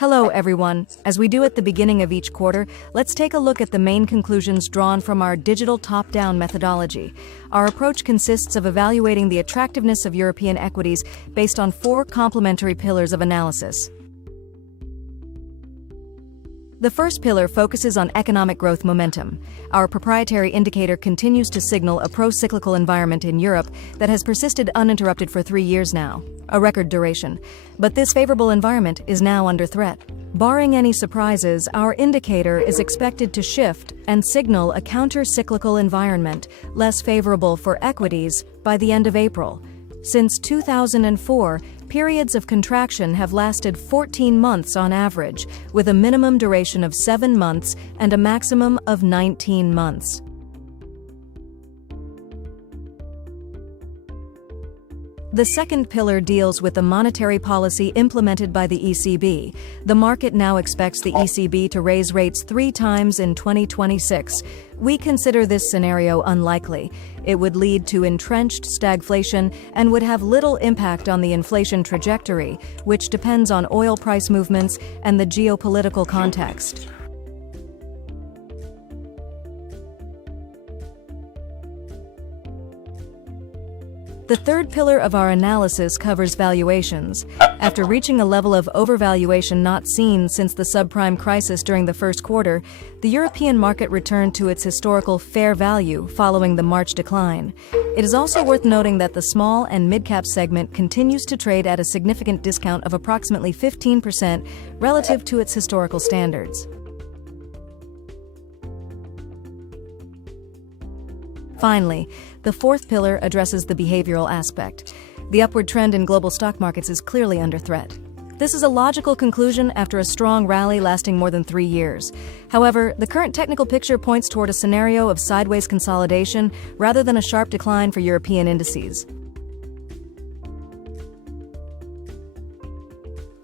Hello, everyone. As we do at the beginning of each quarter, let's take a look at the main conclusions drawn from our digital top-down methodology. Our approach consists of evaluating the attractiveness of European equities based on 4 complementary pillars of analysis. The first pillar focuses on economic growth momentum. Our proprietary indicator continues to signal a pro-cyclical environment in Europe that has persisted uninterrupted for 3 years now, a record duration. But this favorable environment is now under threat. Barring any surprises, our indicator is expected to shift and signal a counter-cyclical environment less favorable for equities by the end of April. Since 2004, periods of contraction have lasted 14 months on average, with a minimum duration of 7 months and a maximum of 19 months. The second pillar deals with the monetary policy implemented by the ECB. The market now expects the ECB to raise rates 3 times in 2026. We consider this scenario unlikely. It would lead to entrenched stagflation and would have little impact on the inflation trajectory, which depends on oil price movements and the geopolitical context. The third pillar of our analysis covers valuations. After reaching a level of overvaluation not seen since the subprime crisis during the first quarter, the European market returned to its historical fair value following the March decline. It is also worth noting that the small and mid-cap segment continues to trade at a significant discount of approximately 15% relative to its historical standards. Finally, the fourth pillar addresses the behavioral aspect. The upward trend in global stock markets is clearly under threat. This is a logical conclusion after a strong rally lasting more than 3 years. However, the current technical picture points toward a scenario of sideways consolidation rather than a sharp decline for European indices.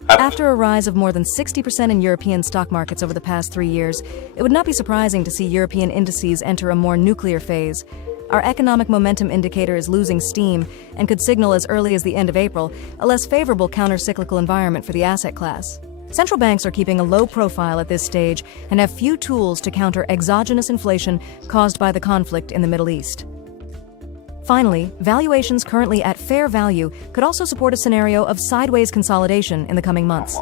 After a rise of more than 60% in European stock markets over the past 3 years, it would not be surprising to see European indices enter a more nuclear phase. Our economic momentum indicator is losing steam and could signal as early as the end of April a less favorable counter-cyclical environment for the asset class. Central banks are keeping a low profile at this stage and have few tools to counter exogenous inflation caused by the conflict in the Middle East. Finally, valuations currently at fair value could also support a scenario of sideways consolidation in the coming months.